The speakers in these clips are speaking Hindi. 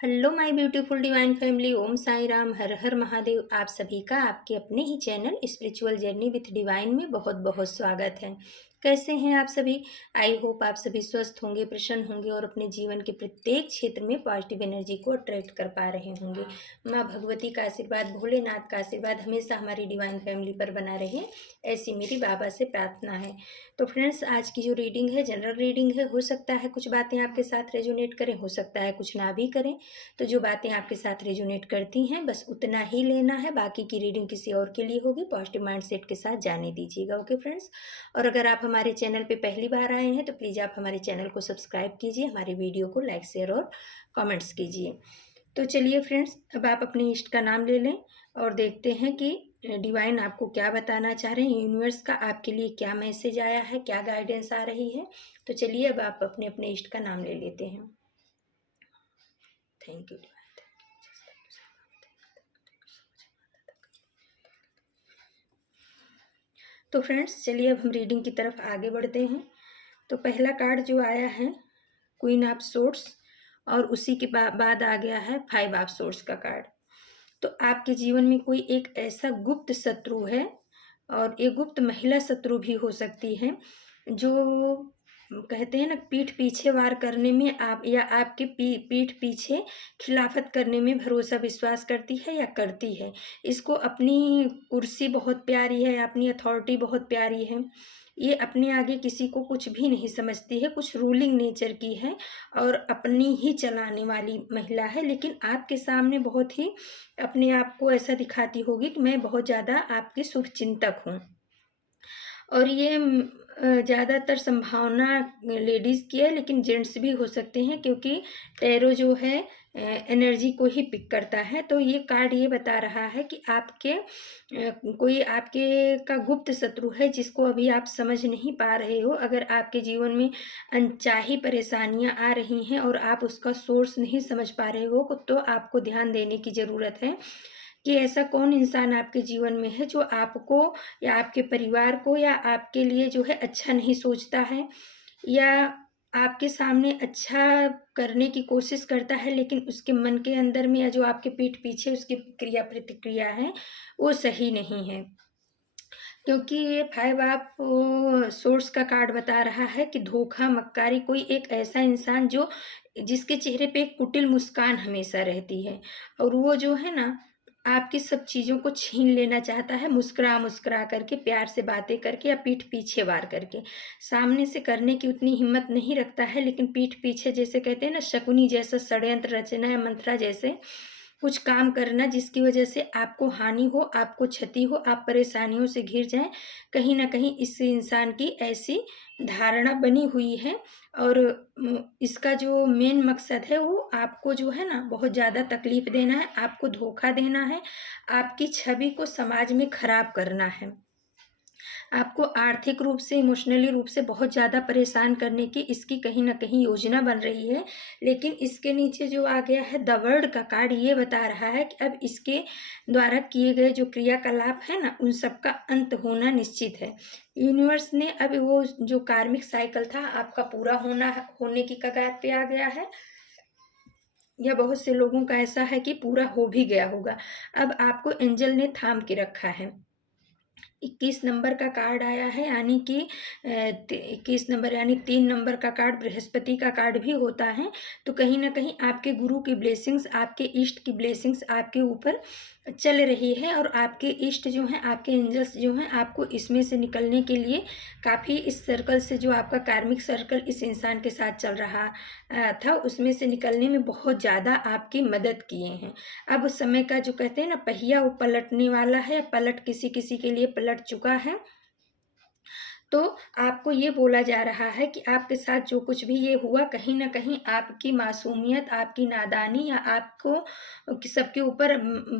Hello my beautiful divine family. Om Sai Ram, Har Har Mahadev. आप सभी का आपके अपने ही channel spiritual journey with divine में बहुत बहुत स्वागत है। कैसे हैं आप सभी? आई होप आप सभी स्वस्थ होंगे, प्रसन्न होंगे और अपने जीवन के प्रत्येक क्षेत्र में पॉजिटिव एनर्जी को अट्रैक्ट कर पा रहे होंगे। माँ भगवती का आशीर्वाद, भोलेनाथ का आशीर्वाद हमेशा हमारी डिवाइन फैमिली पर बना रहे, ऐसी मेरी बाबा से प्रार्थना है। तो फ्रेंड्स, आज की जो रीडिंग है जनरल रीडिंग है। हो सकता है कुछ बातें आपके साथ रेजोनेट करें, हो सकता है कुछ ना भी करें। तो जो बातें आपके साथ रेजोनेट करती हैं बस उतना ही लेना है, बाकी की रीडिंग किसी और के लिए होगी। पॉजिटिव माइंडसेट के साथ जाने दीजिएगा। Okay friends. और अगर आप हमारे चैनल पे पहली बार आए हैं तो प्लीज़ आप हमारे चैनल को सब्सक्राइब कीजिए, हमारी वीडियो को लाइक शेयर और कमेंट्स कीजिए। तो चलिए फ्रेंड्स, अब आप अपने इष्ट का नाम ले लें और देखते हैं कि डिवाइन आपको क्या बताना चाह रहे हैं, यूनिवर्स का आपके लिए क्या मैसेज आया है, क्या गाइडेंस आ रही है। तो चलिए अब आप अपने अपने इष्ट का नाम ले लेते हैं। Thank you divine. तो फ्रेंड्स, चलिए अब हम रीडिंग की तरफ आगे बढ़ते हैं। तो पहला कार्ड जो आया है क्वीन ऑफ सोर्ड्स, और उसी के बाद आ गया है फाइव ऑफ सोर्ड्स का कार्ड। तो आपके जीवन में कोई एक ऐसा गुप्त शत्रु है, और ये गुप्त महिला शत्रु भी हो सकती है, जो कहते हैं ना पीठ पीछे वार करने में आप या आपके पीठ पीछे खिलाफत करने में भरोसा विश्वास करती है या करती है। इसको अपनी कुर्सी बहुत प्यारी है, अपनी अथॉरिटी बहुत प्यारी है। ये अपने आगे किसी को कुछ भी नहीं समझती है, कुछ रूलिंग नेचर की है और अपनी ही चलाने वाली महिला है। लेकिन आपके सामने बहुत ही अपने आप को ऐसा दिखाती होगी कि मैं बहुत ज़्यादा आपकी शुभचिंतक हूँ। और ये ज़्यादातर संभावना लेडीज़ की है, लेकिन जेंट्स भी हो सकते हैं, क्योंकि टैरो जो है एनर्जी को ही पिक करता है। तो ये कार्ड ये बता रहा है कि आपके कोई आपके का गुप्त शत्रु है, जिसको अभी आप समझ नहीं पा रहे हो। अगर आपके जीवन में अनचाही परेशानियां आ रही हैं और आप उसका सोर्स नहीं समझ पा रहे हो, तो आपको ध्यान देने की ज़रूरत है कि ऐसा कौन इंसान आपके जीवन में है जो आपको या आपके परिवार को या आपके लिए जो है अच्छा नहीं सोचता है, या आपके सामने अच्छा करने की कोशिश करता है, लेकिन उसके मन के अंदर में या जो आपके पीठ पीछे उसकी क्रिया प्रतिक्रिया है वो सही नहीं है। क्योंकि ये फाइव ऑफ सोर्स का कार्ड बता रहा है कि धोखा मक्कारी, कोई एक ऐसा इंसान जो जिसके चेहरे पे एक कुटिल मुस्कान हमेशा रहती है, और वो जो है ना आपकी सब चीज़ों को छीन लेना चाहता है, मुस्कुरा मुस्कुरा करके, प्यार से बातें करके या पीठ पीछे वार करके। सामने से करने की उतनी हिम्मत नहीं रखता है, लेकिन पीठ पीछे, जैसे कहते हैं ना शकुनी जैसा षड्यंत्र रचना या मंत्रा जैसे कुछ काम करना, जिसकी वजह से आपको हानि हो, आपको क्षति हो, आप परेशानियों से घिर जाएं। कहीं ना कहीं इस इंसान की ऐसी धारणा बनी हुई है, और इसका जो मेन मकसद है वो आपको जो है ना बहुत ज़्यादा तकलीफ देना है, आपको धोखा देना है, आपकी छवि को समाज में खराब करना है, आपको आर्थिक रूप से, इमोशनली रूप से बहुत ज़्यादा परेशान करने की इसकी कहीं न कहीं योजना बन रही है। लेकिन इसके नीचे जो आ गया है द वर्ल्ड का कार्ड, ये बता रहा है कि अब इसके द्वारा किए गए जो क्रियाकलाप है ना, उन सब का अंत होना निश्चित है। यूनिवर्स ने अब वो जो कार्मिक साइकिल था आपका पूरा होने की कगार पे आ गया है, या बहुत से लोगों का ऐसा है कि पूरा हो भी गया होगा। अब आपको एंजल ने थाम के रखा है। 21 नंबर का कार्ड आया है, यानी कि 21 नंबर यानी 3 नंबर का कार्ड बृहस्पति का कार्ड भी होता है। तो कहीं ना कहीं आपके गुरु की ब्लेसिंग्स, आपके इष्ट की ब्लेसिंग्स आपके ऊपर चल रही है, और आपके इष्ट जो हैं, आपके एंजल्स जो हैं, आपको इसमें से निकलने के लिए काफ़ी, इस सर्कल से जो आपका कार्मिक सर्कल इस इंसान के साथ चल रहा था, उसमें से निकलने में बहुत ज़्यादा आपकी मदद किए हैं। अब उस समय का जो कहते हैं ना पहिया, वो पलटने वाला है, पलट किसी किसी के लिए पलट चुका है। तो आपको ये बोला जा रहा है कि आपके साथ जो कुछ भी ये हुआ, कहीं न कहीं आपकी मासूमियत, आपकी नादानी, या आपको सबके ऊपर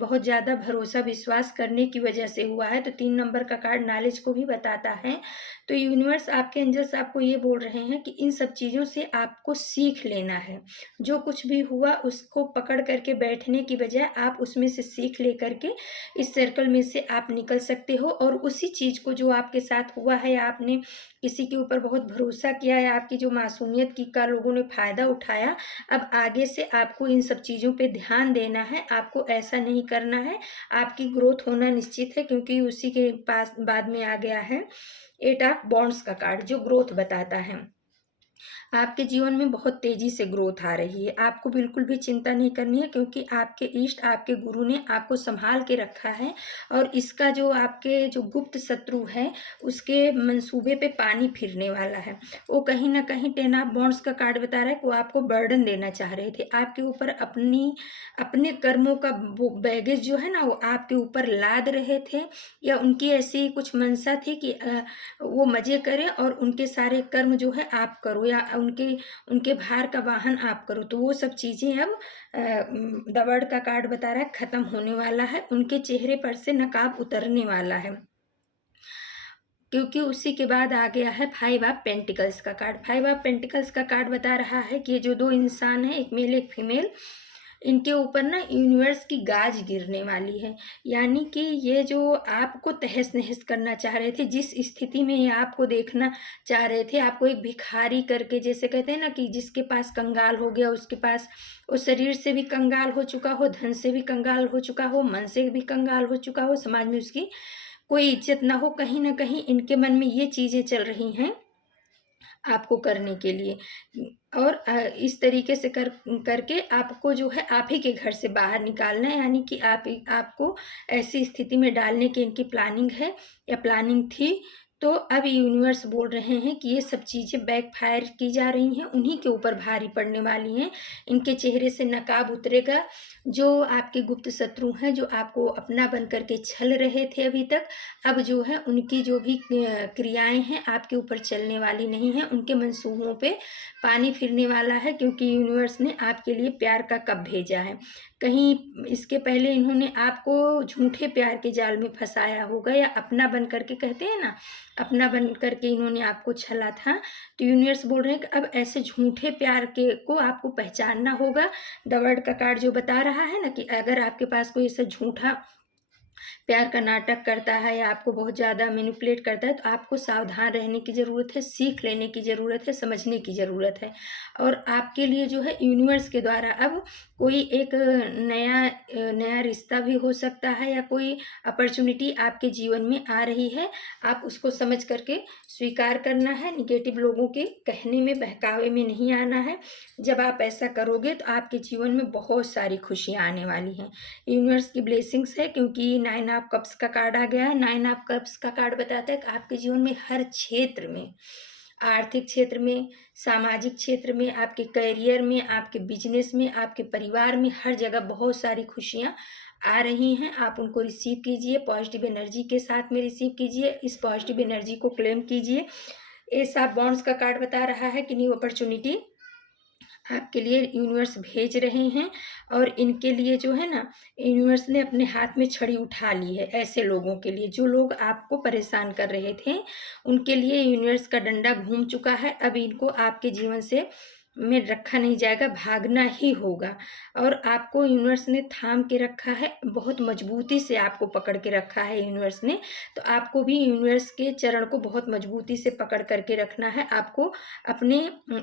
बहुत ज़्यादा भरोसा विश्वास करने की वजह से हुआ है। तो 3 नंबर का कार्ड नॉलेज को भी बताता है। तो यूनिवर्स, आपके एंजल्स आपको ये बोल रहे हैं कि इन सब चीज़ों से आपको सीख लेना है। जो कुछ भी हुआ उसको पकड़ करके बैठने की बजाय आप उसमें से सीख लेकर के इस सर्कल में से आप निकल सकते हो, और उसी चीज़ को जो आपके साथ हुआ है या आपने किसी के ऊपर बहुत भरोसा किया या आपकी जो मासूमियत की का लोगों ने फ़ायदा उठाया, अब आगे से आपको इन सब चीज़ों पे ध्यान देना है, आपको ऐसा नहीं करना है। आपकी ग्रोथ होना निश्चित है, क्योंकि उसी के पास बाद में आ गया है 8 ऑफ वॉन्ड्स का कार्ड, जो ग्रोथ बताता है। आपके जीवन में बहुत तेज़ी से ग्रोथ आ रही है। आपको बिल्कुल भी चिंता नहीं करनी है, क्योंकि आपके इष्ट, आपके गुरु ने आपको सँभाल के रखा है और इसका जो आपके जो गुप्त शत्रु है, उसके मंसूबे पे पानी फिरने वाला है। वो कहीं न कहीं 10 ऑफ वॉन्ड्स का कार्ड बता रहा है कि वो आपको बर्डन देना चाह रहे थे। आपके ऊपर अपने कर्मों का वो बैगेज जो है ना, वो आपके ऊपर लाद रहे थे, या उनकी ऐसी कुछ मंशा थी कि वो मज़े करें और उनके सारे कर्म जो है आप करो, या उनके उनके भार का वाहन आप करो। तो वो सब चीज़ें अब द वर्ल्ड का कार्ड बता रहा है ख़त्म होने वाला है, उनके चेहरे पर से नकाब उतरने वाला है। क्योंकि उसी के बाद आ गया है 5 ऑफ पेंटिकल्स का कार्ड। 5 ऑफ पेंटिकल्स का कार्ड बता रहा है कि ये जो 2 इंसान हैं, एक मेल एक फीमेल, इनके ऊपर ना यूनिवर्स की गाज गिरने वाली है। यानी कि ये जो आपको तहस-नहस करना चाह रहे थे, जिस स्थिति में ये आपको देखना चाह रहे थे, आपको एक भिखारी करके, जैसे कहते हैं ना कि जिसके पास कंगाल हो गया, उसके पास वो शरीर से भी कंगाल हो चुका हो, धन से भी कंगाल हो चुका हो, मन से भी कंगाल हो चुका हो, समाज में उसकी कोई इज्जत ना हो, कहीं न कहीं इनके मन में ये चीज़ें चल रही हैं आपको करने के लिए। और इस तरीके से करके आपको जो है आप ही के घर से बाहर निकालना है, यानी कि आपको ऐसी स्थिति में डालने की इनकी प्लानिंग है या प्लानिंग थी। तो अब यूनिवर्स बोल रहे हैं कि ये सब चीज़ें बैकफायर की जा रही हैं, उन्हीं के ऊपर भारी पड़ने वाली हैं। इनके चेहरे से नकाब उतरेगा। जो आपके गुप्त शत्रु हैं, जो आपको अपना बन कर के छल रहे थे अभी तक, अब जो है उनकी जो भी क्रियाएँ हैं आपके ऊपर चलने वाली नहीं हैं। उनके मंसूबों पे पानी फिरने वाला है, क्योंकि यूनिवर्स ने आपके लिए प्यार का कप भेजा है। कहीं इसके पहले इन्होंने आपको झूठे प्यार के जाल में फँसाया होगा, या अपना बन कर के, कहते हैं ना, अपना बन कर के इन्होंने आपको छला था। तो यूनिवर्स बोल रहे हैं कि अब ऐसे झूठे प्यार के को आपको पहचानना होगा। द वर्ल्ड का कार्ड जो बता रहा है ना कि अगर आपके पास कोई ऐसा झूठा प्यार का नाटक करता है या आपको बहुत ज़्यादा मैनिपुलेट करता है, तो आपको सावधान रहने की ज़रूरत है, सीख लेने की ज़रूरत है, समझने की ज़रूरत है। और आपके लिए जो है यूनिवर्स के द्वारा अब कोई एक नया रिश्ता भी हो सकता है, या कोई अपॉर्चुनिटी आपके जीवन में आ रही है। आप उसको समझ करके स्वीकार करना है, नेगेटिव लोगों के कहने में, बहकावे में नहीं आना है। जब आप ऐसा करोगे तो आपके जीवन में बहुत सारी खुशियाँ आने वाली हैं। यूनिवर्स की ब्लेसिंग्स है, क्योंकि 9 ऑफ कप्स का कार्ड आ गया है। 9 ऑफ कप्स का कार्ड बताता है कि आपके जीवन में हर क्षेत्र में, आर्थिक क्षेत्र में, सामाजिक क्षेत्र में, आपके करियर में, आपके बिजनेस में, आपके परिवार में, हर जगह बहुत सारी खुशियाँ आ रही हैं। आप उनको रिसीव कीजिए, पॉजिटिव एनर्जी के साथ में रिसीव कीजिए, इस पॉजिटिव एनर्जी को क्लेम कीजिए। एस ऑफ वॉन्ड्स का कार्ड बता रहा है कि न्यू अपॉर्चुनिटी आपके लिए यूनिवर्स भेज रहे हैं, और इनके लिए जो है ना, यूनिवर्स ने अपने हाथ में छड़ी उठा ली है। ऐसे लोगों के लिए, जो लोग आपको परेशान कर रहे थे, उनके लिए यूनिवर्स का डंडा घूम चुका है। अब इनको आपके जीवन से में रखा नहीं जाएगा, भागना ही होगा। और आपको यूनिवर्स ने थाम के रखा है, बहुत मजबूती से आपको पकड़ के रखा है यूनिवर्स ने। तो आपको भी यूनिवर्स के चरण को बहुत मजबूती से पकड़ करके रखना है। आपको अपने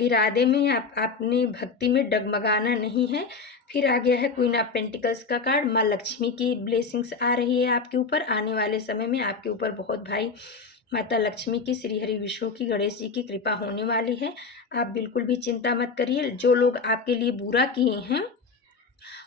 इरादे में, अपनी भक्ति में डगमगाना नहीं है। फिर आ गया है क्वीन ऑफ पेंटिकल्स का कार्ड। माँ लक्ष्मी की ब्लेसिंग्स आ रही है आपके ऊपर। आने वाले समय में आपके ऊपर बहुत भाई माता लक्ष्मी की, श्री हरि विष्णु की, गणेश जी की कृपा होने वाली है। आप बिल्कुल भी चिंता मत करिए। जो लोग आपके लिए बुरा किए हैं,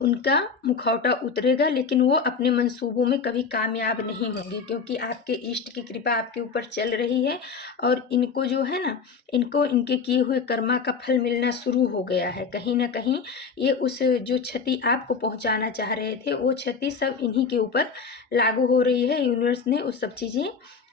उनका मुखौटा उतरेगा, लेकिन वो अपने मंसूबों में कभी कामयाब नहीं होंगे, क्योंकि आपके इष्ट की कृपा आपके ऊपर चल रही है। और इनको जो है ना, इनको इनके किए हुए कर्मा का फल मिलना शुरू हो गया है। कहीं ना कहीं ये उस जो क्षति आपको पहुंचाना चाह रहे थे, वो क्षति सब इन्हीं के ऊपर लागू हो रही है। यूनिवर्स ने उस सब चीज़ें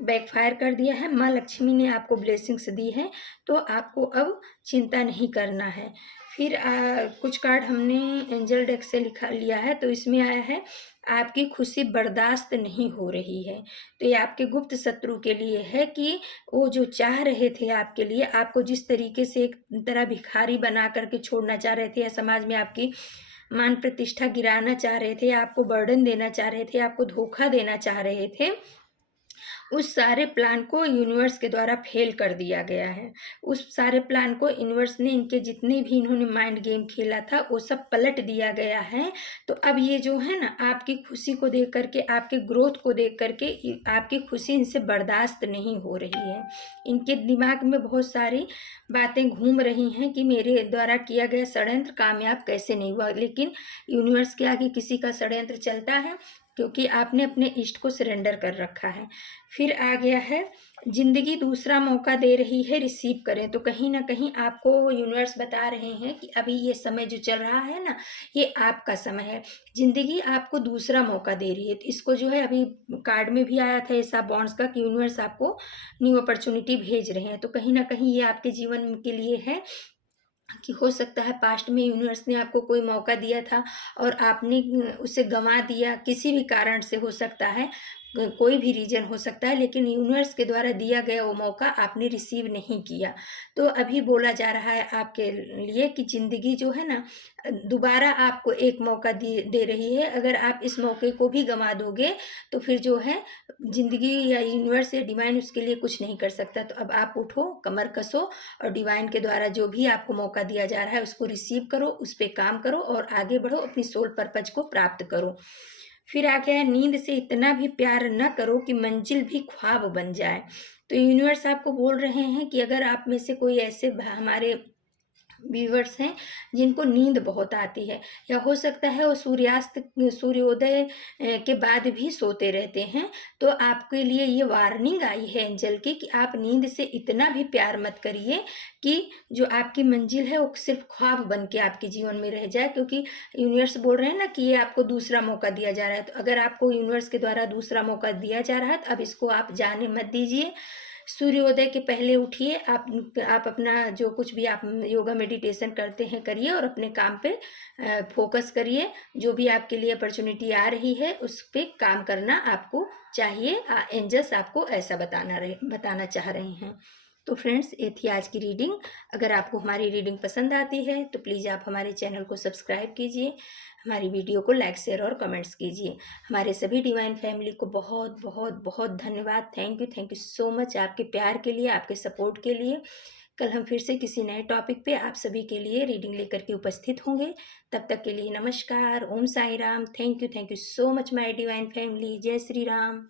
बैकफायर कर दिया है। माँ लक्ष्मी ने आपको ब्लेसिंग्स दी है, तो आपको अब चिंता नहीं करना है। फिर कुछ कार्ड हमने एंजल डेक से लिया है, तो इसमें आया है आपकी खुशी बर्दाश्त नहीं हो रही है। तो ये आपके गुप्त शत्रु के लिए है कि वो जो चाह रहे थे आपके लिए, आपको जिस तरीके से एक तरह भिखारी बना करके छोड़ना चाह रहे थे, या समाज में आपकी मान प्रतिष्ठा गिराना चाह रहे थे, आपको बर्डन देना चाह रहे थे, आपको धोखा देना चाह रहे थे, उस सारे प्लान को यूनिवर्स के द्वारा फेल कर दिया गया है। उस सारे प्लान को यूनिवर्स ने, इनके जितने भी इन्होंने माइंड गेम खेला था वो सब पलट दिया गया है। तो अब ये जो है ना, आपकी खुशी को देख कर के, आपके ग्रोथ को देख कर के आपकी खुशी इनसे बर्दाश्त नहीं हो रही है। इनके दिमाग में बहुत सारी बातें घूम रही हैं कि मेरे द्वारा किया गया षड्यंत्र कामयाब कैसे नहीं हुआ। लेकिन यूनिवर्स के आगे किसी का षड्यंत्र चलता है, क्योंकि आपने अपने इष्ट को सरेंडर कर रखा है। फिर आ गया है, जिंदगी दूसरा मौका दे रही है, रिसीव करें। तो कहीं ना कहीं आपको यूनिवर्स बता रहे हैं कि अभी ये समय जो चल रहा है ना, ये आपका समय है। जिंदगी आपको दूसरा मौका दे रही है। तो इसको जो है, अभी कार्ड में भी आया था ऐसा बॉन्ड्स का कि यूनिवर्स आपको न्यू अपॉर्चुनिटी भेज रहे हैं। तो कहीं ना कहीं ये आपके जीवन के लिए है कि हो सकता है पास्ट में यूनिवर्स ने आपको कोई मौका दिया था और आपने उसे गंवा दिया, किसी भी कारण से हो सकता है, कोई भी रीजन हो सकता है, लेकिन यूनिवर्स के द्वारा दिया गया वो मौका आपने रिसीव नहीं किया। तो अभी बोला जा रहा है आपके लिए कि ज़िंदगी जो है ना, दोबारा आपको एक मौका दे रही है। अगर आप इस मौके को भी गंवा दोगे तो फिर जो है ज़िंदगी या यूनिवर्स या डिवाइन उसके लिए कुछ नहीं कर सकता। तो अब आप उठो, कमर कसो और डिवाइन के द्वारा जो भी आपको मौका दिया जा रहा है उसको रिसीव करो, उस पर काम करो और आगे बढ़ो, अपनी सोल पर्पज को प्राप्त करो। फिर आ गया है, नींद से इतना भी प्यार न करो कि मंजिल भी ख्वाब बन जाए। तो यूनिवर्स आपको बोल रहे हैं कि अगर आप में से कोई ऐसे हमारे व्यूवर्स हैं जिनको नींद बहुत आती है, या हो सकता है वो सूर्योदय के बाद भी सोते रहते हैं, तो आपके लिए ये वार्निंग आई है एंजल की कि आप नींद से इतना भी प्यार मत करिए कि जो आपकी मंजिल है वो सिर्फ ख्वाब बन के आपके जीवन में रह जाए। क्योंकि यूनिवर्स बोल रहे हैं ना कि ये आपको दूसरा मौका दिया जा रहा है। तो अगर आपको यूनिवर्स के द्वारा दूसरा मौका दिया जा रहा है तो अब इसको आप जाने मत दीजिए। सूर्योदय के पहले उठिए, आप अपना जो कुछ भी आप योगा मेडिटेशन करते हैं करिए और अपने काम पे फोकस करिए। जो भी आपके लिए अपॉर्चुनिटी आ रही है उस पर काम करना आपको चाहिए। एंजल्स आपको ऐसा बताना चाह रहे हैं। तो फ्रेंड्स, ये थी आज की रीडिंग। अगर आपको हमारी रीडिंग पसंद आती है तो प्लीज़ आप हमारे चैनल को सब्सक्राइब कीजिए, हमारी वीडियो को लाइक शेयर और कमेंट्स कीजिए। हमारे सभी डिवाइन फैमिली को बहुत बहुत बहुत धन्यवाद। थैंक यू सो मच आपके प्यार के लिए, आपके सपोर्ट के लिए। कल हम फिर से किसी नए टॉपिक पे आप सभी के लिए रीडिंग लेकर के उपस्थित होंगे। तब तक के लिए नमस्कार, Om Sai Ram. Thank you so much my divine family. जय श्री राम।